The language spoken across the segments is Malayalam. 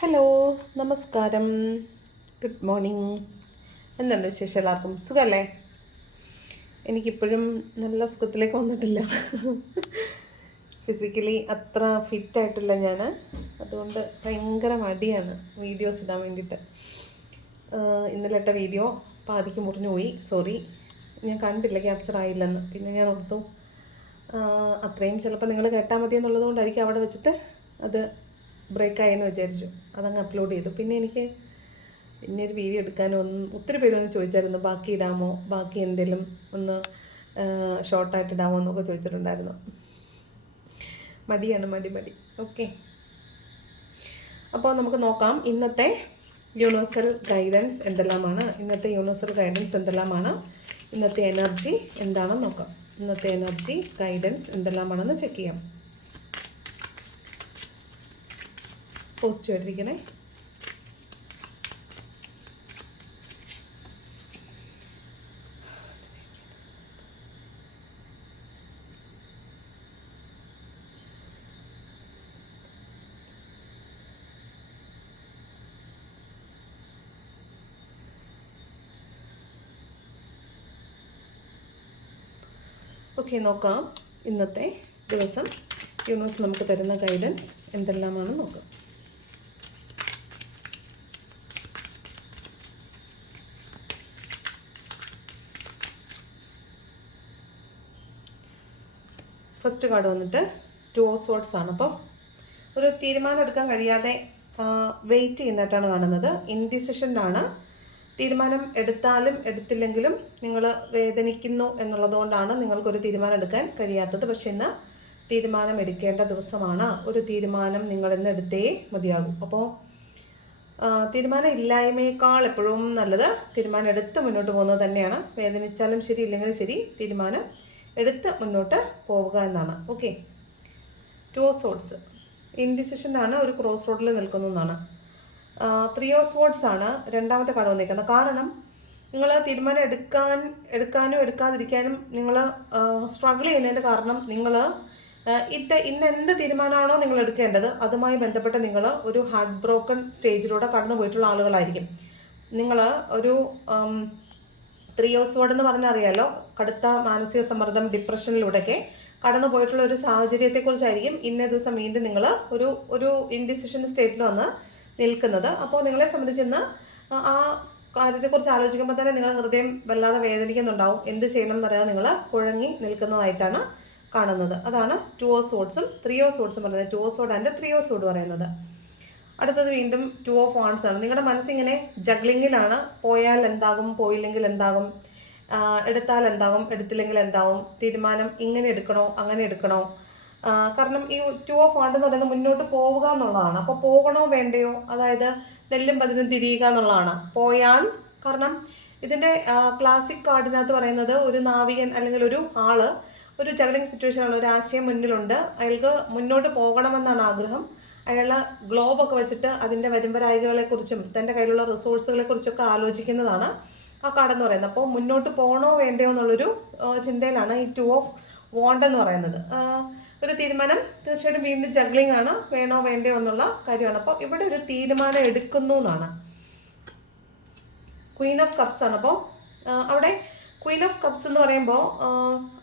ഹലോ നമസ്കാരം. ഗുഡ് മോർണിംഗ് എന്താണ് വിശേഷം എല്ലാവർക്കും? സുഖമല്ലേ എനിക്കിപ്പോഴും നല്ല സുഖത്തിലേക്ക് വന്നിട്ടില്ല. ഫിസിക്കലി അത്ര ഫിറ്റായിട്ടില്ല ഞാൻ അതുകൊണ്ട് ഭയങ്കര മടിയാണ് വീഡിയോസ് ഇടാൻ വേണ്ടിയിട്ട് ഇന്നലെട്ട വീഡിയോ പാതിക്ക് മുറിഞ്ഞു പോയി. സോറി ഞാൻ കണ്ടില്ല ക്യാപ്ചർ ആയില്ലെന്ന്. പിന്നെ ഞാൻ ഓർത്തു അത്രയും ചിലപ്പോൾ നിങ്ങൾ കേട്ടാൽ മതി എന്നുള്ളത് കൊണ്ടായിരിക്കും അവിടെ വെച്ചിട്ട് അത് ബ്രേക്കായെന്ന് വിചാരിച്ചു. അതങ്ങ് അപ്ലോഡ് ചെയ്തു. പിന്നെ എനിക്ക് പിന്നെ ഒരു വീഡിയോ എടുക്കാനൊന്നും ഒത്തിരി പേര് ഒന്ന് ചോദിച്ചായിരുന്നു ബാക്കി ഇടാമോ? ബാക്കി എന്തെങ്കിലും ഒന്ന് ഷോർട്ടായിട്ട് ഇടാമോ? എന്നൊക്കെ ചോദിച്ചിട്ടുണ്ടായിരുന്നു. മടിയാണ് മടി മടി. ഓക്കെ അപ്പോൾ നമുക്ക് നോക്കാം. ഇന്നത്തെ യൂണിവേഴ്സൽ ഗൈഡൻസ് എന്തെല്ലാമാണ്? ഇന്നത്തെ യൂണിവേഴ്സൽ ഗൈഡൻസ് എന്തെല്ലാമാണ്? ഇന്നത്തെ എനർജി എന്താണെന്ന് നോക്കാം. ഇന്നത്തെ എനർജി ഗൈഡൻസ് എന്തെല്ലാമാണെന്ന് ചെക്ക് ചെയ്യാം. പോസ്റ്റ് ചെയ്തിരിക്കണേ. ഓക്കെ നോക്കാം. ഇന്നത്തെ ദിവസം യൂണിവേഴ്സ് നമുക്ക് തരുന്ന ഗൈഡൻസ് എന്തെല്ലാമാണ് നോക്കാം. ഫസ്റ്റ് കാർഡ് വന്നിട്ട് ടു ഓഫ് സോട്ട്സ് ആണ്. അപ്പം ഒരു തീരുമാനം എടുക്കാൻ കഴിയാതെ വെയിറ്റ് ചെയ്യുന്നതായിട്ടാണ് കാണുന്നത്. ഇൻഡിസിഷനാണ് തീരുമാനം എടുത്താലും എടുത്തില്ലെങ്കിലും നിങ്ങൾ വേദനിക്കുന്നു എന്നുള്ളതുകൊണ്ടാണ് നിങ്ങൾക്കൊരു തീരുമാനം എടുക്കാൻ കഴിയാത്തത്. പക്ഷേ ഇന്ന് തീരുമാനം എടുക്കേണ്ട ദിവസമാണ്. ഒരു തീരുമാനം നിങ്ങൾ ഇന്ന് എടുത്തേ മതിയാകും. അപ്പോൾ തീരുമാനം ഇല്ലായ്മയേക്കാൾ എപ്പോഴും നല്ലത് തീരുമാനം എടുത്ത് മുന്നോട്ട് പോകുന്നത് തന്നെയാണ്. വേദനിച്ചാലും ശരി ഇല്ലെങ്കിലും ശരി തീരുമാനം എടുത്ത് മുന്നോട്ട് പോവുക എന്നാണ്. ഓക്കെ ടു ഓഫ് സോഡ്സ് ഇൻഡിസിഷനാണ് ഒരു ക്രോസ് റോഡിൽ നിൽക്കുന്നതെന്നാണ് ത്രീ ഓഫ് സോഡ്സ് ആണ് രണ്ടാമത്തെ കടവ് നിൽക്കുന്നത് കാരണം നിങ്ങൾ തീരുമാനം എടുക്കാൻ എടുക്കാനും എടുക്കാതിരിക്കാനും നിങ്ങൾ സ്ട്രഗിൾ ചെയ്യുന്നതിന്റെ കാരണം നിങ്ങൾ ഇത് ഇന്ന് എന്ത് തീരുമാനമാണോ നിങ്ങൾ എടുക്കേണ്ടത് അതുമായി ബന്ധപ്പെട്ട് നിങ്ങൾ ഒരു ഹാർട്ട് ബ്രോക്കൺ സ്റ്റേജിലൂടെ കടന്നു പോയിട്ടുള്ള ആളുകളായിരിക്കും. നിങ്ങൾ ഒരു ത്രീ ഓഫ് സോഡ് എന്ന് പറഞ്ഞാൽ അറിയാലോ കടുത്ത മാനസിക സമ്മർദ്ദം ഡിപ്രഷനിലൂടെയൊക്കെ കടന്നു പോയിട്ടുള്ള ഒരു സാഹചര്യത്തെക്കുറിച്ചായിരിക്കും ഇന്നേ ദിവസം വീണ്ടും നിങ്ങൾ ഒരു ഒരു ഇൻഡിസിഷൻ സ്റ്റേറ്റിൽ വന്ന് നിൽക്കുന്നത്. അപ്പോൾ നിങ്ങളെ സംബന്ധിച്ച് ഇന്ന് ആ കാര്യത്തെക്കുറിച്ച് ആലോചിക്കുമ്പോൾ തന്നെ നിങ്ങളുടെ ഹൃദയം വല്ലാതെ വേദനിക്കുന്നുണ്ടാവും. എന്ത് ചെയ്യണം എന്നറിയാതെ നിങ്ങൾ കുഴങ്ങി നിൽക്കുന്നതായിട്ടാണ് കാണുന്നത്. അതാണ് ടു ഓ സോഡ്സും ത്രീ ഓ സോഡ്സും പറയുന്നത്. Two O sword and three O sword പറയുന്നത്. അടുത്തത് വീണ്ടും ടു ഓഫ് വാൺസ് ആണ്. നിങ്ങളുടെ മനസ്സിങ്ങനെ ജഗ്ലിങ്ങിലാണ് പോയാൽ എന്താകും പോയില്ലെങ്കിൽ എന്താകും എടുത്താൽ എന്താകും എടുത്തില്ലെങ്കിൽ എന്താകും തീരുമാനം ഇങ്ങനെ എടുക്കണോ അങ്ങനെ എടുക്കണോ. കാരണം ഈ ടു ഓഫ് വാണ്ട് എന്ന് പറയുന്നത് മുന്നോട്ട് പോവുക എന്നുള്ളതാണ്. അപ്പോൾ പോകണോ വേണ്ടയോ? അതായത് നെല്ലും പതിനും തിരിയുക എന്നുള്ളതാണ്. പോയാൽ കാരണം ഇതിന്റെ ക്ലാസിക് കാർഡിനകത്ത് പറയുന്നത് ഒരു നാവികൻ അല്ലെങ്കിൽ ഒരു ആൾ ഒരു ജഗ്ലിങ് സിറ്റുവേഷനാണ് ഒരു ആശയം മുന്നിലുണ്ട്. അയാൾക്ക് മുന്നോട്ട് പോകണമെന്നാണ് ആഗ്രഹം. അയാൾ ഗ്ലോബൊക്കെ വെച്ചിട്ട് അതിന്റെ വരുമ്പരായികളെക്കുറിച്ചും തന്റെ കയ്യിലുള്ള റിസോഴ്സുകളെ കുറിച്ചൊക്കെ ആലോചിക്കുന്നതാണ് ആ കാർഡ് എന്ന് പറയുന്നത്. അപ്പോൾ മുന്നോട്ട് പോകണോ വേണ്ടയോ എന്നുള്ളൊരു ചിന്തയിലാണ് ഈ ടു ഓഫ് വോണ്ട് എന്ന് പറയുന്നത്. ഒരു തീരുമാനം തീർച്ചയായിട്ടും വീണ്ടും ജഗ്ലിംഗ് ആണ്. വേണോ വേണ്ടയോ എന്നുള്ള കാര്യമാണ്. അപ്പോൾ ഇവിടെ ഒരു തീരുമാനം എടുക്കുന്നു എന്നാണ്. ക്വീൻ ഓഫ് കപ്സ് ആണ്. അപ്പോൾ അവിടെ ക്വീൻ ഓഫ് കപ്സ് എന്ന് പറയുമ്പോൾ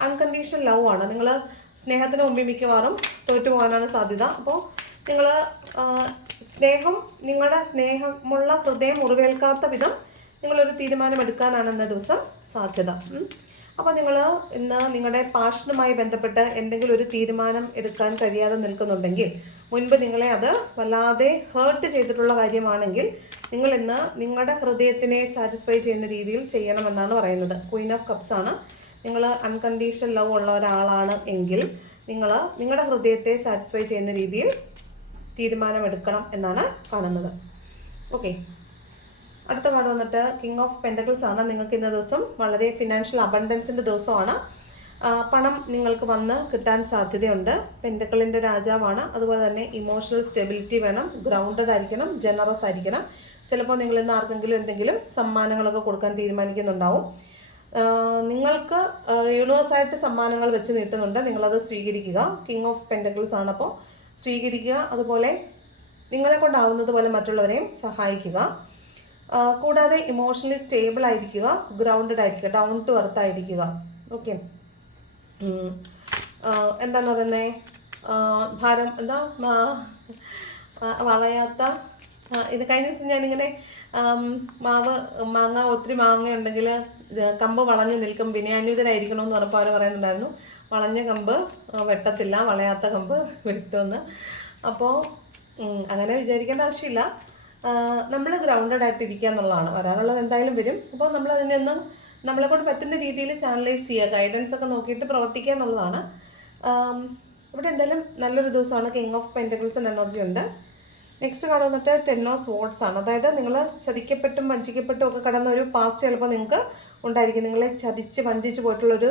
അൺകണ്ടീഷണൽ ലവ് ആണ്. നിങ്ങൾ സ്നേഹത്തിന് മുമ്പിൽ മിക്കവാറും തോറ്റു പോകാനാണ് സാധ്യത. അപ്പോൾ നിങ്ങൾ സ്നേഹം നിങ്ങളുടെ സ്നേഹമുള്ള ഹൃദയം മുറിവേൽക്കാത്ത വിധം നിങ്ങളൊരു തീരുമാനം എടുക്കാനാണ് ഇന്ന ദിവസം സാധ്യത. അപ്പോൾ നിങ്ങൾ ഇന്ന് നിങ്ങളുടെ പാഷനുമായി ബന്ധപ്പെട്ട് എന്തെങ്കിലും ഒരു തീരുമാനം എടുക്കാൻ കഴിയാതെ നിൽക്കുന്നുണ്ടെങ്കിൽ മുൻപ് നിങ്ങളെ അത് വല്ലാതെ ഹേർട്ട് ചെയ്തിട്ടുള്ള കാര്യമാണെങ്കിൽ നിങ്ങൾ ഇന്ന് നിങ്ങളുടെ ഹൃദയത്തിനെ സാറ്റിസ്ഫൈ ചെയ്യുന്ന രീതിയിൽ ചെയ്യണമെന്നാണ് പറയുന്നത്. ക്വീൻ ഓഫ് കപ്സ് ആണ്. നിങ്ങൾ അൺകണ്ടീഷൻ ലവ് ഉള്ള ഒരാളാണ് എങ്കിൽ നിങ്ങൾ നിങ്ങളുടെ ഹൃദയത്തെ സാറ്റിസ്ഫൈ ചെയ്യുന്ന രീതിയിൽ തീരുമാനമെടുക്കണം എന്നാണ് കാണുന്നത്. ഓക്കെ അടുത്ത കാർഡ് വന്നിട്ട് കിങ് ഓഫ് പെന്റക്കിൾസ് ആണ്. നിങ്ങൾക്ക് ഇന്ന ദിവസം വളരെ ഫിനാൻഷ്യൽ അബണ്ടൻസിന്റെ ദിവസമാണ്. പണം നിങ്ങൾക്ക് വന്ന് കിട്ടാൻ സാധ്യതയുണ്ട്. പെന്റക്കിളിന്റെ രാജാവാണ്. അതുപോലെ തന്നെ ഇമോഷണൽ സ്റ്റെബിലിറ്റി വേണം. ഗ്രൗണ്ടഡ് ആയിരിക്കണം. ജനറസ് ആയിരിക്കണം. ചിലപ്പോൾ നിങ്ങൾ ഇന്ന് ആർക്കെങ്കിലും എന്തെങ്കിലും സമ്മാനങ്ങളൊക്കെ കൊടുക്കാൻ തീരുമാനിക്കുന്നുണ്ടാവും. നിങ്ങൾക്ക് യൂണിവേഴ്സായിട്ട് സമ്മാനങ്ങൾ വെച്ച് നീട്ടുന്നുണ്ട്. നിങ്ങളത് സ്വീകരിക്കുക. കിങ് ഓഫ് പെന്റക്കിൾസ് ആണ് അപ്പോൾ സ്വീകരിക്കുക. അതുപോലെ നിങ്ങളെ കൊണ്ടാവുന്നത് പോലെ മറ്റുള്ളവരെയും സഹായിക്കുക. കൂടാതെ ഇമോഷണലി സ്റ്റേബിൾ ആയിരിക്കുക. ഗ്രൗണ്ടഡ് ആയിരിക്കുക. ഡൗൺ ടു എർത്ത് ആയിരിക്കുക. ഓക്കെ എന്താണ് പറയുന്നത് ഭാരം എന്താ? വളയാത്ത ഇത് കഴിഞ്ഞ ദിവസം ഞാനിങ്ങനെ മാവ് മാങ്ങ ഒത്തിരി മാങ്ങ ഉണ്ടെങ്കിൽ കമ്പ് വളഞ്ഞു നിൽക്കും. വിനയാന്വിതരായിരിക്കണമെന്ന് ഉറപ്പ് അവർ പറയുന്നുണ്ടായിരുന്നു. വളഞ്ഞ കമ്പ് വെട്ടത്തില്ല വളയാത്ത കമ്പ് വെട്ടുമെന്ന് അപ്പോൾ അങ്ങനെ വിചാരിക്കേണ്ട ആവശ്യമില്ല. നമ്മൾ ഗ്രൗണ്ടഡ് ആയിട്ട് ഇരിക്കുക എന്നുള്ളതാണ്. വരാനുള്ളത് എന്തായാലും വരും. അപ്പോൾ നമ്മൾ അതിനെ ഒന്ന് നമ്മളെ കൊണ്ട് പറ്റുന്ന രീതിയിൽ ചാനലൈസ് ചെയ്യുക ഗൈഡൻസ് ഒക്കെ നോക്കിയിട്ട് പ്രവർത്തിക്കുക എന്നുള്ളതാണ്. ഇവിടെ എന്തായാലും നല്ലൊരു ദിവസമാണ്. കിങ് ഓഫ് പെന്റഗിൾസ് എനർജി ഉണ്ട്. നെക്സ്റ്റ് കാർഡ് വന്നിട്ട് ടെൻ ഓഫ് സ്പോർട്സ് ആണ്. അതായത് നിങ്ങൾ ചതിക്കപ്പെട്ടും വഞ്ചിക്കപ്പെട്ടും ഒക്കെ കടന്ന ഒരു പാസ്റ്റ് ചിലപ്പോൾ നിങ്ങൾക്ക് ഉണ്ടായിരിക്കും. നിങ്ങളെ ചതിച്ച് വഞ്ചിച്ച് പോയിട്ടുള്ളൊരു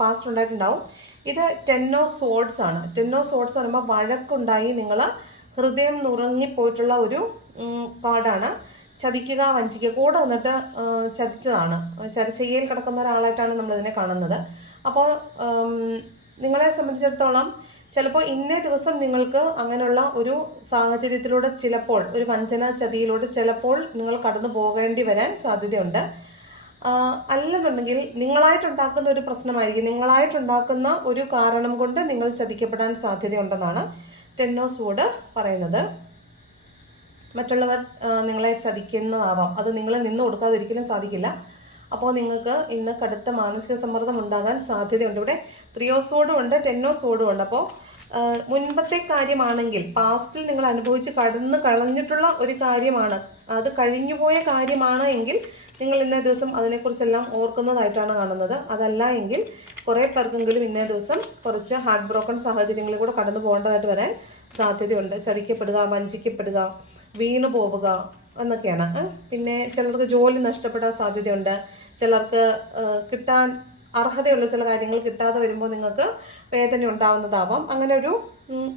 പാസ്റ്റ് ഉണ്ടായിട്ടുണ്ടാവും. ഇത് ടെൻ ഓഫ് സോഡ്സ് ആണ്. ടെൻ ഓഫ് സോഡ്സ് എന്ന് പറയുമ്പോൾ വഴക്കുണ്ടായി നിങ്ങൾ ഹൃദയം നുറങ്ങിപ്പോയിട്ടുള്ള ഒരു കാർഡാണ് ചതിക്കുക വഞ്ചിക്കുക കൂടെ വന്നിട്ട് ചതിച്ചതാണ്. ശരശയ്യയിൽ കിടക്കുന്ന ഒരാളായിട്ടാണ് നമ്മളിതിനെ കാണുന്നത്. അപ്പോൾ നിങ്ങളെ സംബന്ധിച്ചിടത്തോളം ചിലപ്പോൾ ഇന്നേ ദിവസം നിങ്ങൾക്ക് അങ്ങനെയുള്ള ഒരു സാഹചര്യത്തിലൂടെ ചിലപ്പോൾ ഒരു വഞ്ചന ചതിയിലൂടെ ചിലപ്പോൾ നിങ്ങൾ കടന്നു പോകേണ്ടി വരാൻ സാധ്യതയുണ്ട്. അല്ലെന്നുണ്ടെങ്കിൽ നിങ്ങളായിട്ടുണ്ടാക്കുന്ന ഒരു പ്രശ്നമായിരിക്കും. നിങ്ങളായിട്ടുണ്ടാക്കുന്ന ഒരു കാരണം കൊണ്ട് നിങ്ങൾ ചതിക്കപ്പെടാൻ സാധ്യതയുണ്ടെന്നാണ് വോഡ് പറയുന്നത്. മറ്റുള്ളവർ നിങ്ങളെ ചതിക്കുന്നതാവാം. അത് നിങ്ങളെ നിന്ന് കൊടുക്കാതെ ഒരിക്കലും സാധിക്കില്ല. അപ്പോൾ നിങ്ങൾക്ക് ഇന്ന് കടുത്ത മാനസിക സമ്മർദ്ദം ഉണ്ടാകാൻ സാധ്യതയുണ്ട്. ഇവിടെ ത്രിയോസോഡും ഉണ്ട് ടെന്നോസോഡും ഉണ്ട്. അപ്പോൾ മുൻപത്തെ കാര്യമാണെങ്കിൽ പാസ്റ്റിൽ നിങ്ങൾ അനുഭവിച്ച് കടന്ന് കളഞ്ഞിട്ടുള്ള ഒരു കാര്യമാണ്. അത് കഴിഞ്ഞുപോയ കാര്യമാണ് എങ്കിൽ നിങ്ങൾ ഇന്നേ ദിവസം അതിനെക്കുറിച്ചെല്ലാം ഓർക്കുന്നതായിട്ടാണ് കാണുന്നത്. അതല്ല എങ്കിൽ കുറേ പേർക്കെങ്കിലും ഇന്നേ ദിവസം കുറച്ച് ഹാർട്ട് ബ്രോക്കൺ സാഹചര്യങ്ങളിൽ കൂടെ കടന്നു പോകേണ്ടതായിട്ട് വരാൻ സാധ്യതയുണ്ട്. ചതിക്കപ്പെടുക വഞ്ചിക്കപ്പെടുക വീണു പോവുക എന്നൊക്കെയാണ്. പിന്നെ ചിലർക്ക് ജോലി നഷ്ടപ്പെടാൻ സാധ്യതയുണ്ട്. ചിലർക്ക് കിട്ടാൻ അർഹതയുള്ള ചില കാര്യങ്ങൾ കിട്ടാതെ വരുമ്പോൾ നിങ്ങൾക്ക് വേദന ഉണ്ടാവുന്നതാവാം. അങ്ങനെ ഒരു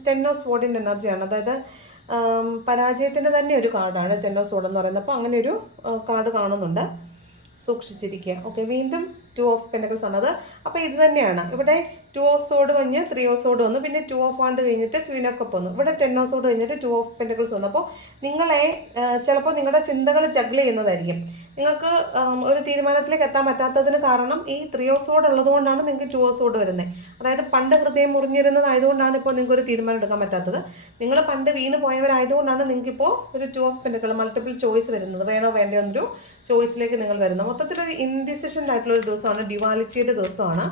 ടെന്നോസ് വോർഡിന്റെ എനർജിയാണ്. അതായത് പരാജയത്തിന്റെ തന്നെ ഒരു കാർഡാണ് ടെന്നോസ് വോർഡ് എന്ന് പറയുന്നത്. അപ്പോൾ അങ്ങനെ ഒരു കാർഡ് കാണുന്നുണ്ട്. സൂക്ഷിച്ചിരിക്കുക. ഓക്കെ വീണ്ടും ടു ഓഫ് പെന്റക്കിൾസ് ആണത് അപ്പോൾ ഇത് തന്നെയാണ്. ഇവിടെ ടു ഓഫ് സോഡ് കഴിഞ്ഞ് ത്രീ ഓഫ് സോഡ് വന്നു. പിന്നെ ടു ഓഫ് ആൻഡ് കഴിഞ്ഞിട്ട് ക്വീൻ ഓഫ് കപ്പ് വന്നു. ഇവിടെ ടെൻ ഓഫ് സോഡ് കഴിഞ്ഞിട്ട് ടു ഓഫ് പെന്റക്കിൾസ് വന്നു. അപ്പോൾ നിങ്ങളെ ചിലപ്പോൾ നിങ്ങളുടെ ചിന്തകൾ ജഗ്ൾ ചെയ്യുന്നതായിരിക്കും. നിങ്ങൾക്ക് ഒരു തീരുമാനത്തിലേക്ക് എത്താൻ പറ്റാത്തതിന് കാരണം ഈ ത്രീ ഓഫ് സോഡ് ഉള്ളതുകൊണ്ടാണ് നിങ്ങൾക്ക് ടു ഓഫ് സോഡ് വരുന്നത് അതായത് പണ്ട് ഹൃദയം മുറിഞ്ഞിരുന്നതായതുകൊണ്ടാണ് ഇപ്പോൾ നിങ്ങൾക്ക് ഒരു തീരുമാനം എടുക്കാൻ പറ്റാത്തത്. നിങ്ങൾ പണ്ട് വീണ് പോയവരായതുകൊണ്ടാണ് നിങ്ങൾക്കിപ്പോൾ ഒരു two of pentacle multiple choice വരുന്നത്. വേണോ വേണ്ടയോ എന്നൊരു ചോയ്സിലേക്ക് നിങ്ങൾ വരുന്നത്. മൊത്തത്തിലൊരു ഇൻഡിസിഷൻ ആയിട്ടുള്ള ഒരു ദിവസമാണ്. ഡിവാലിറ്റിയുടെ ദിവസമാണ്.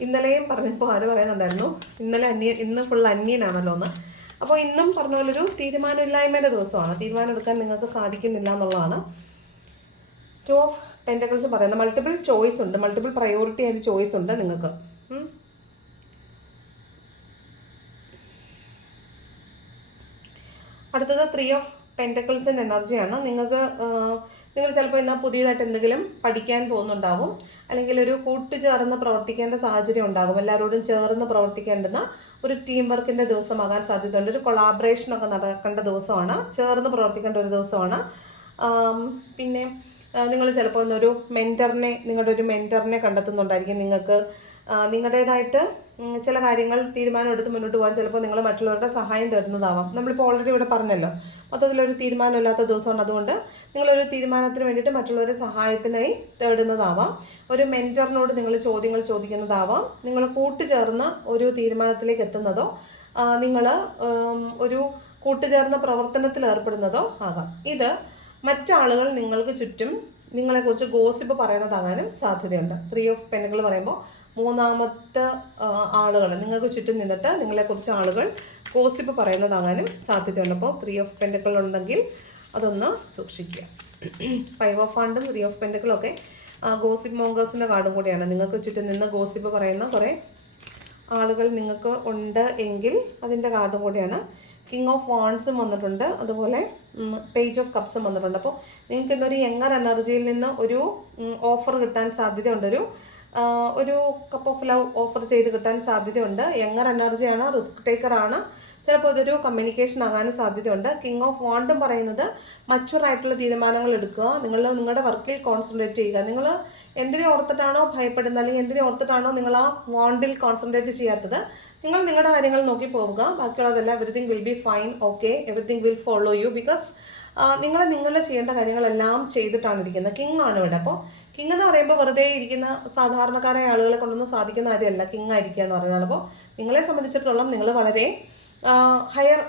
ഇന്നലെയും പറഞ്ഞപ്പോൾ ആര് പറയുന്നുണ്ടായിരുന്നു? ഇന്നലെ അന്യൻ ഇന്ന് ഫുൾ അന്യനാണല്ലോ എന്ന്. അപ്പോൾ ഇന്നും പറഞ്ഞ പോലൊരു തീരുമാനമില്ലായ്മയുടെ ദിവസമാണ്. തീരുമാനം എടുക്കാൻ നിങ്ങൾക്ക് സാധിക്കുന്നില്ല എന്നുള്ളതാണ്. ടു ഓഫ് പെന്റക്കിൾസ് പറയുന്നത്. മൾട്ടിപ്പിൾ ചോയ്സ് ഉണ്ട്. മൾട്ടിപ്പിൾ പ്രയോറിറ്റി ആയിട്ട് ചോയ്സ് ഉണ്ട് നിങ്ങൾക്ക്. അടുത്തത് ത്രീ ഓഫ് പെന്റക്കിൾസിന്റെ എനർജിയാണ് നിങ്ങൾക്ക് നിങ്ങൾ ചിലപ്പോൾ എന്നാൽ പുതിയതായിട്ട് എന്തെങ്കിലും പഠിക്കാൻ പോകുന്നുണ്ടാവും. അല്ലെങ്കിൽ ഒരു കൂട്ടുചേർന്ന് പ്രവർത്തിക്കേണ്ട സാഹചര്യം ഉണ്ടാകും. എല്ലാവരോടും ചേർന്ന് പ്രവർത്തിക്കേണ്ടുന്ന ഒരു ടീം വർക്കിന്റെ ദിവസമാകാൻ സാധ്യതയുണ്ട്. ഒരു കൊളാബറേഷൻ ഒക്കെ നടക്കേണ്ട ദിവസമാണ്. ചേർന്ന് പ്രവർത്തിക്കേണ്ട ഒരു ദിവസമാണ്. പിന്നെ നിങ്ങൾ ചിലപ്പോൾ ഒരു മെന്ററിനെ നിങ്ങളുടെ ഒരു മെന്ററിനെ കണ്ടെത്തുന്നുണ്ടായിരിക്കും. നിങ്ങൾക്ക് നിങ്ങളുടേതായിട്ട് ചില കാര്യങ്ങൾ തീരുമാനം എടുത്ത് മുന്നോട്ട് പോകാൻ ചിലപ്പോൾ നിങ്ങൾ മറ്റുള്ളവരുടെ സഹായം തേടുന്നതാവാം. നമ്മളിപ്പോൾ ഓൾറെഡി ഇവിടെ പറഞ്ഞല്ലോ. മൊത്തത്തിലൊരു തീരുമാനമില്ലാത്ത ദിവസമാണ്. അതുകൊണ്ട് നിങ്ങളൊരു തീരുമാനത്തിന് വേണ്ടിയിട്ട് മറ്റുള്ളവരെ സഹായത്തിനായി തേടുന്നതാവാം. ഒരു മെന്ററിനോട് നിങ്ങൾ ചോദ്യങ്ങൾ ചോദിക്കുന്നതാവാം. നിങ്ങൾ കൂട്ടുചേർന്ന് ഒരു തീരുമാനത്തിലേക്ക് എത്തുന്നതോ നിങ്ങൾ ഒരു കൂട്ടുചേർന്ന പ്രവർത്തനത്തിൽ ഏർപ്പെടുന്നതോ ആകാം. ഇത് മറ്റാളുകൾ നിങ്ങൾക്ക് ചുറ്റും നിങ്ങളെക്കുറിച്ച് ഗോസിപ്പ് പറയുന്നതാകാനും സാധ്യതയുണ്ട്. ത്രീ ഓഫ് പെന്നുകൾ പറയുമ്പോൾ മൂന്നാമത്തെ ആളുകൾ നിങ്ങൾക്ക് ചുറ്റും നിന്നിട്ട് നിങ്ങളെക്കുറിച്ച് ആളുകൾ ഗോസിപ്പ് പറയുന്നതാകാനും സാധ്യതയുണ്ട്. അപ്പോൾ ത്രീ ഓഫ് പെന്റുകൾ ഉണ്ടെങ്കിൽ അതൊന്ന് സൂക്ഷിക്കുക. ഫൈവ് ഓഫ് ഫണ്ടും ത്രീ ഓഫ് പെന്റുകളും ഒക്കെ ഗോസിപ്പ് മോങ്കേഴ്സിന്റെ കാർഡും കൂടിയാണ്. നിങ്ങൾക്ക് ചുറ്റും നിന്ന് ഗോസിപ്പ് പറയുന്ന കുറേ ആളുകൾ നിങ്ങൾക്ക് ഉണ്ട് എങ്കിൽ അതിന്റെ കാർഡും കൂടിയാണ്. കിങ് ഓഫ് വാൺസും വന്നിട്ടുണ്ട്. അതുപോലെ പേജ് ഓഫ് കപ്സും വന്നിട്ടുണ്ട്. അപ്പോൾ നിങ്ങൾക്ക് ഇന്നൊരു യങ്ങർ എനർജിയിൽ നിന്ന് ഒരു ഓഫർ കിട്ടാൻ സാധ്യതയുണ്ട്. ഒരു കപ്പ് ഓഫ് ലവ് ഓഫർ ചെയ്ത് കിട്ടാൻ സാധ്യതയുണ്ട്. യങ്ങർ എനർജിയാണ് റിസ്ക് ടേക്കറാണ് ചിലപ്പോൾ ഇതൊരു കമ്മ്യൂണിക്കേഷൻ ആകാനും സാധ്യതയുണ്ട്. കിങ് ഓഫ് വാണ്ടും പറയുന്നത് മച്ചുവർ ആയിട്ടുള്ള തീരുമാനങ്ങൾ എടുക്കുക. നിങ്ങൾ നിങ്ങളുടെ വർക്കിൽ കോൺസെൻട്രേറ്റ് ചെയ്യുക. നിങ്ങൾ എന്തിനെ ഓർത്തിട്ടാണോ ഭയപ്പെടുന്നത്? അല്ലെങ്കിൽ എന്തിനെ ഓർത്തിട്ടാണോ നിങ്ങൾ ആ വാണ്ടിൽ കോൺസെൻട്രേറ്റ് ചെയ്യാത്തത്? നിങ്ങൾ നിങ്ങളുടെ കാര്യങ്ങൾ നോക്കി പോവുക. ബാക്കിയുള്ളതെല്ലാം everything will be fine okay everything will follow you because നിങ്ങൾ നിങ്ങളുടെ ചെയ്യേണ്ട കാര്യങ്ങളെല്ലാം ചെയ്തിട്ടാണ് ഇരിക്കുന്നത്. കിങ് ആണ് ഇവിടെ. അപ്പോൾ കിങ് എന്ന് പറയുമ്പോൾ വെറുതെ ഇരിക്കുന്ന സാധാരണക്കാരായ ആളുകളെ കൊണ്ടൊന്നും സാധിക്കുന്ന കാര്യമല്ല. കിങ് ആയിരിക്കുക എന്ന് പറഞ്ഞാൽ. അപ്പോൾ നിങ്ങളെ സംബന്ധിച്ചിടത്തോളം നിങ്ങൾ വളരെ ഹയർ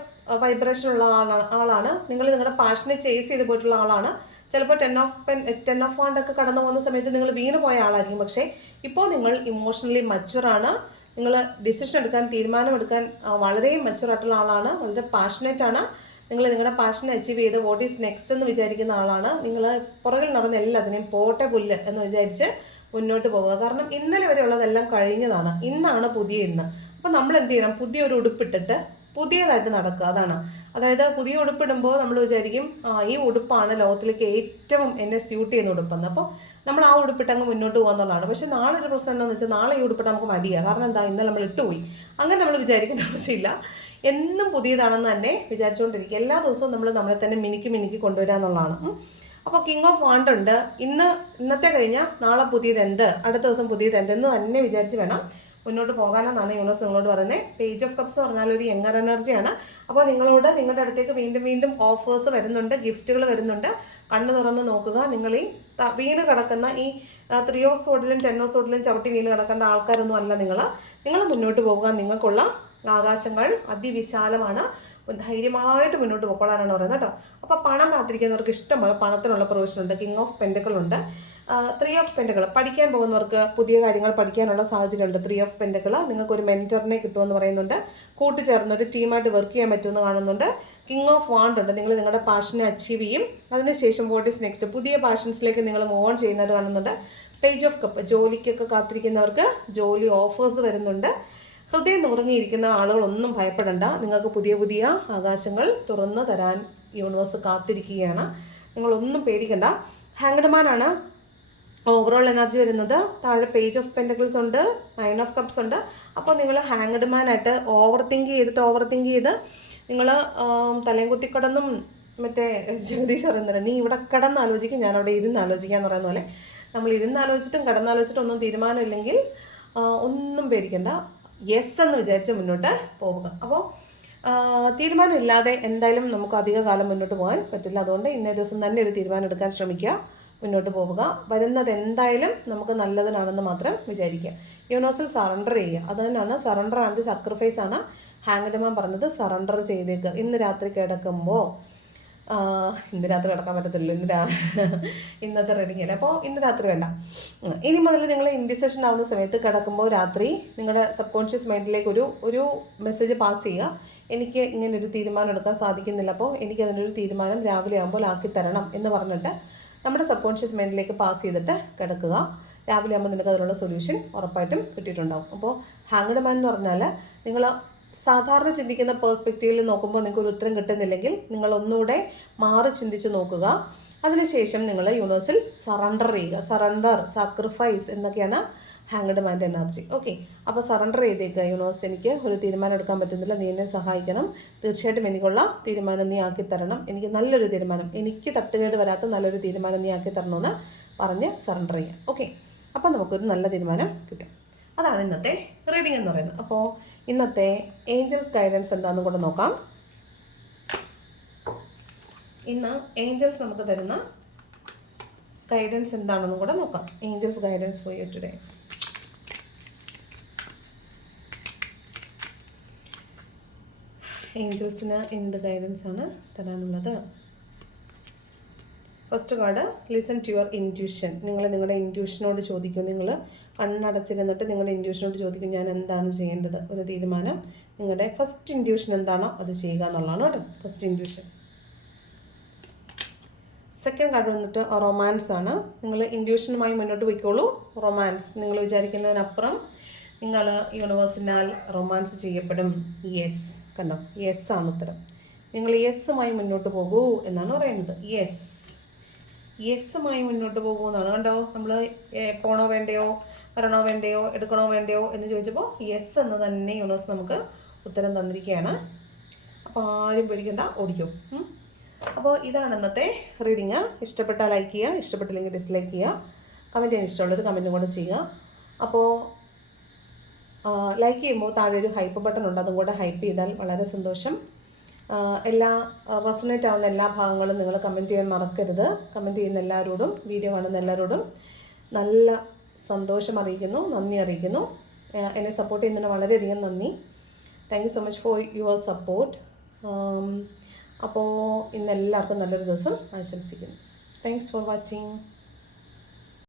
വൈബ്രേഷൻ ഉള്ള ആളാണ് ആളാണ്. നിങ്ങൾ നിങ്ങളുടെ പാഷനെ ചേസ് ചെയ്ത് പോയിട്ടുള്ള ആളാണ്. ചിലപ്പോൾ ten of pen ten of വാണ്ടൊക്കെ കടന്നു പോകുന്ന സമയത്ത് നിങ്ങൾ വീണ് പോയ ആളായിരിക്കും. പക്ഷേ ഇപ്പോൾ നിങ്ങൾ ഇമോഷണലി മച്ചുറാണ് നിങ്ങൾ ഡിസിഷൻ എടുക്കാൻ തീരുമാനമെടുക്കാൻ വളരെ മച്ചുറായിട്ടുള്ള ആളാണ്. വളരെ പാഷനേറ്റ് ആണ്. നിങ്ങൾ നിങ്ങളുടെ പാഷൻ അച്ചീവ് ചെയ്ത് വാട്ട് ഈസ് നെക്സ്റ്റ് എന്ന് വിചാരിക്കുന്ന ആളാണ്. നിങ്ങൾ പുറകിൽ നടന്ന എല്ലാത്തിനെയും പോട്ടെ പുല്ല് എന്ന് വിചാരിച്ച് മുന്നോട്ട് പോവുക. കാരണം ഇന്നലെ വരെ ഉള്ളതെല്ലാം കഴിഞ്ഞതാണ്. ഇന്നാണ് പുതിയ ഇന്ന്. അപ്പോൾ നമ്മൾ എന്ത് ചെയ്യണം? പുതിയ ഒരു ഉടുപ്പിട്ടിട്ട് പുതിയതായിട്ട് നടക്കുക. അതാണ്. അതായത് പുതിയ ഉടുപ്പിടുമ്പോൾ നമ്മൾ വിചാരിക്കും ആ ഈ ഉടുപ്പാണ് ലോകത്തിലേക്ക് ഏറ്റവും എന്നെ സ്യൂട്ട് ചെയ്യുന്ന ഉടുപ്പെന്ന്. അപ്പോൾ നമ്മൾ ആ ഉടുപ്പിട്ട് അങ്ങ് മുന്നോട്ട് പോകുന്നതാണ് പക്ഷേ നാളെ ഒരു പ്രശ്നം എന്താണെന്ന് വെച്ചാൽ നാളെ ഈ ഉടുപ്പിട്ട് നമുക്ക് മടിയാണ് കാരണം എന്താ? ഇന്നലെ നമ്മൾ ഇട്ടുപോയി. അങ്ങനെ നമ്മൾ വിചാരിക്കേണ്ട ആവശ്യമില്ല. എന്നും പുതിയതാണെന്ന് തന്നെ വിചാരിച്ചുകൊണ്ടിരിക്കുക എല്ലാ ദിവസവും നമ്മൾ നമ്മളെ തന്നെ മിനുക്കി മിനുക്കി കൊണ്ടുവരിക എന്നുള്ളതാണ്. അപ്പോൾ കിങ് ഓഫ് വാണ്ട് ഉണ്ട്. ഇന്ന് ഇന്നത്തെ കഴിഞ്ഞാൽ നാളെ പുതിയത് എന്ത് അടുത്ത ദിവസം പുതിയത് എന്തെന്ന് തന്നെ വിചാരിച്ച് വേണം മുന്നോട്ട് പോകാനെന്നാണ് യൂണിവേഴ്സ് നിങ്ങളോട് പറയുന്നത്. പേജ് ഓഫ് കപ്സ് പറഞ്ഞാൽ ഒരു യങ്ങർ എനർജിയാണ് അപ്പോൾ നിങ്ങളോട് നിങ്ങളുടെ അടുത്തേക്ക് വീണ്ടും വീണ്ടും ഓഫേഴ്സ് വരുന്നുണ്ട് ഗിഫ്റ്റുകൾ വരുന്നുണ്ട്. കണ്ണ് തുറന്ന് നോക്കുക. നിങ്ങൾ ഈ വീണ് കിടക്കുന്ന ഈ ത്രീ ഓഫ് സോഡിലും ടെൻ ഓഫ് സോഡിലും ചവിട്ടി വീണ് കിടക്കേണ്ട ആൾക്കാരൊന്നും അല്ല നിങ്ങൾ നിങ്ങൾ മുന്നോട്ട് പോകുക നിങ്ങൾക്കുള്ള ആകാശങ്ങൾ അതിവിശാലമാണ്. ധൈര്യമായിട്ട് മുന്നോട്ട് പോയിക്കൊള്ളാനാണ് പറയുന്നത് കേട്ടോ. അപ്പോൾ പണം കാത്തിരിക്കുന്നവർക്ക് ഇഷ്ടം പോലെ പണത്തിനുള്ള പ്രൊവിഷൻ ഉണ്ട്. കിങ് ഓഫ് പെൻഡുകളുണ്ട് ത്രീ ഓഫ് പെൻഡുകൾ പഠിക്കാൻ പോകുന്നവർക്ക് പുതിയ കാര്യങ്ങൾ പഠിക്കാനുള്ള സാഹചര്യമുണ്ട് ത്രീ ഓഫ് പെൻഡുകൾ നിങ്ങൾക്ക് ഒരു മെന്ററിനെ കിട്ടുമെന്ന് പറയുന്നുണ്ട്. കൂട്ടുചേർന്ന് ഒരു ടീമായിട്ട് വർക്ക് ചെയ്യാൻ പറ്റുമെന്ന് കാണുന്നുണ്ട്. കിങ് ഓഫ് വാണ്ട് ഉണ്ട്. നിങ്ങൾ നിങ്ങളുടെ പാഷനെ അച്ചീവ് ചെയ്യും. അതിനുശേഷം വോട്ട് ഇസ് നെക്സ്റ്റ് പുതിയ പാഷൻസിലേക്ക് നിങ്ങൾ മൂവ് ഓൺ ചെയ്യുന്നതായിട്ട് കാണുന്നുണ്ട്. പേജ് ഓഫ് കപ്പ് ജോലിക്കൊക്കെ കാത്തിരിക്കുന്നവർക്ക് ജോലി ഓഫേഴ്സ് വരുന്നുണ്ട്. ഹൃദയം നുറങ്ങിയിരിക്കുന്ന ആളുകളൊന്നും ഭയപ്പെടണ്ട. നിങ്ങൾക്ക് പുതിയ പുതിയ ആകാശങ്ങൾ തുറന്നു തരാൻ യൂണിവേഴ്സ് കാത്തിരിക്കുകയാണ്. നിങ്ങളൊന്നും പേടിക്കണ്ട. ഹാങ്ഡമാനാണ് ഓവറോൾ എനർജി വരുന്നത്. താഴെ പേജ് ഓഫ് പെന്റക്കിൾസ് ഉണ്ട്. നയൻ ഓഫ് കപ്സ് ഉണ്ട്. അപ്പോൾ നിങ്ങൾ ഹാങ്ഡ് മാനായിട്ട് ഓവർ തിങ്ക് ചെയ്തിട്ട് ഓവർ തിങ്ക് ചെയ്ത് നിങ്ങൾ തലയും കുത്തിക്കടന്നും മറ്റേ ജഗദീഷ് അറിയുന്നില്ല നീ ഇവിടെ കിടന്ന് ആലോചിക്കും ഞാൻ അവിടെ ഇരുന്ന് ആലോചിക്കുക എന്ന് പറയുന്ന പോലെ. നമ്മൾ ഇരുന്ന് ആലോചിച്ചിട്ടും കിടന്നാലോചിച്ചിട്ടും ഒന്നും തീരുമാനമില്ലെങ്കിൽ ഒന്നും പേടിക്കണ്ട. യെസ് എന്ന് വിചാരിച്ച് മുന്നോട്ട് പോവുക. അപ്പോൾ തീരുമാനമില്ലാതെ എന്തായാലും നമുക്ക് അധിക കാലം മുന്നോട്ട് പോകാൻ പറ്റില്ല. അതുകൊണ്ട് ഇന്നേ ദിവസം തന്നെ ഒരു തീരുമാനം എടുക്കാൻ ശ്രമിക്കുക മുന്നോട്ട് പോവുക. വരുന്നത് എന്തായാലും നമുക്ക് നല്ലതിനാണെന്ന് മാത്രം വിചാരിക്കുക. യൂണിവേഴ്സൽ സറണ്ടർ ചെയ്യുക. അത് തന്നെയാണ് സറണ്ടർ ആൻഡ് സാക്രിഫൈസ് ആണ്. ഹാങ്ഡമാൻ പറഞ്ഞത് സറണ്ടർ ചെയ്തേക്കുക. ഇന്ന് രാത്രി കിടക്കുമ്പോൾ ഇന്ന് രാത്രി കിടക്കാൻ പറ്റത്തില്ല ഇന്ന് രാ ഇന്നത്തെ റെഡിങ് അല്ലേ? അപ്പോൾ ഇന്ന് രാത്രി വേണ്ട. ഇനി മുതൽ നിങ്ങൾ ഇൻഡിസെഷൻ ആവുന്ന സമയത്ത് കിടക്കുമ്പോൾ രാത്രി നിങ്ങളുടെ സബ് കോൺഷ്യസ് മൈൻഡിലേക്ക് ഒരു ഒരു മെസ്സേജ് പാസ് ചെയ്യുക. എനിക്ക് ഇങ്ങനെ ഒരു തീരുമാനം എടുക്കാൻ സാധിക്കുന്നില്ല അപ്പോൾ എനിക്ക് അതിനൊരു തീരുമാനം രാവിലെ ആകുമ്പോൾ ആക്കി തരണം എന്ന് പറഞ്ഞിട്ട് നമ്മുടെ സബ് കോൺഷ്യസ് മൈൻഡിലേക്ക് പാസ് ചെയ്തിട്ട് കിടക്കുക. രാവിലെ ആകുമ്പോൾ നിനക്ക് അതിനുള്ള സൊല്യൂഷൻ ഉറപ്പായിട്ടും കിട്ടിയിട്ടുണ്ടാവും. അപ്പോൾ ഹാങ്ഡ് മാൻ എന്ന് പറഞ്ഞാൽ നിങ്ങൾ സാധാരണ ചിന്തിക്കുന്ന പേഴ്സ്പെക്റ്റീവിൽ നോക്കുമ്പോൾ നിങ്ങൾക്ക് ഒരു ഉത്തരം കിട്ടുന്നില്ലെങ്കിൽ നിങ്ങൾ ഒന്നുകൂടെ മാറി ചിന്തിച്ച് നോക്കുക. അതിനുശേഷം നിങ്ങൾ യൂണിവേഴ്സിൽ സറണ്ടർ ചെയ്യുക. സറണ്ടർ സാക്രിഫൈസ് എന്നൊക്കെയാണ് ഹാങ്ഡ് മാന്റെ എനർജി ഓക്കെ അപ്പോൾ സറണ്ടർ ചെയ്തേക്കുക യൂണിവേഴ്സ് എനിക്ക് ഒരു തീരുമാനം എടുക്കാൻ പറ്റുന്നില്ല. നീ എന്നെ സഹായിക്കണം. തീർച്ചയായിട്ടും എനിക്കുള്ള തീരുമാനം നീ ആക്കി തരണം. എനിക്ക് നല്ലൊരു തീരുമാനം. എനിക്ക് തട്ടുകേട് വരാത്ത നല്ലൊരു തീരുമാനം നീ ആക്കി തരണമെന്ന് പറഞ്ഞ് സറണ്ടർ ചെയ്യാം ഓക്കെ അപ്പോൾ നമുക്കൊരു നല്ല തീരുമാനം കിട്ടും. അതാണ് ഇന്നത്തെ റീഡിംഗ് എന്ന് പറയുന്നത്. അപ്പോൾ ഇന്നത്തെ ഏഞ്ചൽസ് ഗൈഡൻസ് എന്താണെന്ന് കൂടെ നോക്കാം. ഇന്ന് ഏഞ്ചൽസ് നമുക്ക് തരുന്ന ഗൈഡൻസ് എന്താണെന്നും കൂടെ നോക്കാം. Angels guidance for you today ഏഞ്ചൽസിന് എന്ത് ഗൈഡൻസ് ആണ് തരാനുള്ളത്? First card listen to your intuition നിങ്ങൾ നിങ്ങളുടെ ഇന്റ്യൂഷനോട് ചോദിക്കും. നിങ്ങൾ കണ്ണടച്ചിരുന്നിട്ട് നിങ്ങളുടെ ഇന്റ്യൂഷനോട് ചോദിക്കും ഞാൻ എന്താണ് ചെയ്യേണ്ടത്? ഒരു തീരുമാനം. നിങ്ങളുടെ ഫസ്റ്റ് ഇന്റ്യൂഷൻ എന്താണോ? അത് ചെയ്യുക എന്നുള്ളതാണ് കേട്ടോ. ഫസ്റ്റ് ഇന്റ്യൂഷൻ സെക്കൻഡ് കാർഡ് വന്നിട്ട് റൊമാൻസ് ആണ്. നിങ്ങൾ ഇൻഡ്യൂഷനുമായി മുന്നോട്ട് പോയിക്കോളൂ. റൊമാൻസ് നിങ്ങൾ വിചാരിക്കുന്നതിനപ്പുറം നിങ്ങൾ യൂണിവേഴ്സിനാൽ റൊമാൻസ് ചെയ്യപ്പെടും. യെസ് കണ്ടോ? യെസ് ആണ് ഉത്തരം. നിങ്ങൾ യെസ്സുമായി മുന്നോട്ട് പോകൂ എന്നാണ് പറയുന്നത്. യെസ് യെസ്സുമായി മുന്നോട്ട് പോകുമെന്നാണ്. കണ്ടോ? നമ്മൾ പോണോ വേണ്ടയോ വരണോ വേണ്ടയോ എടുക്കണോ വേണ്ടയോ എന്ന് ചോദിച്ചപ്പോൾ യെസ് എന്ന് തന്നെ യൂണിവേഴ്സ് നമുക്ക് ഉത്തരം തന്നിരിക്കുകയാണ് അപ്പോൾ ആരും പേടിക്കണ്ട ഓടിക്കും. അപ്പോൾ ഇതാണ് ഇന്നത്തെ റീഡിങ് ഇഷ്ടപ്പെട്ടാൽ ലൈക്ക് ചെയ്യുക ഇഷ്ടപ്പെട്ടില്ലെങ്കിൽ ഡിസ്ലൈക്ക് ചെയ്യുക. കമന്റ് ചെയ്യാൻ ഇഷ്ടമുള്ളത് കമന്റും കൂടെ ചെയ്യുക. അപ്പോൾ ലൈക്ക് ചെയ്യുമ്പോൾ താഴെ ഒരു ഹൈപ്പ് ബട്ടൺ ഉണ്ട്. അതും കൂടെ ഹൈപ്പ് ചെയ്താൽ വളരെ സന്തോഷം. എല്ലാ റെസനേറ്റ് ആവുന്ന എല്ലാ ഭാഗങ്ങളും നിങ്ങൾ കമന്റ് ചെയ്യാൻ മറക്കരുത്. കമന്റ് ചെയ്യുന്ന എല്ലാവരോടും വീഡിയോ കാണുന്ന എല്ലാവരോടും നല്ല സന്തോഷം അറിയിക്കുന്നു നന്ദി അറിയിക്കുന്നു. എന്നെ സപ്പോർട്ട് ചെയ്യുന്നതിന് വളരെയധികം നന്ദി. Thank you so much for your support അപ്പോൾ ഇന്ന് എല്ലാവർക്കും നല്ലൊരു ദിവസം ആശംസിക്കുന്നു. Thanks for watching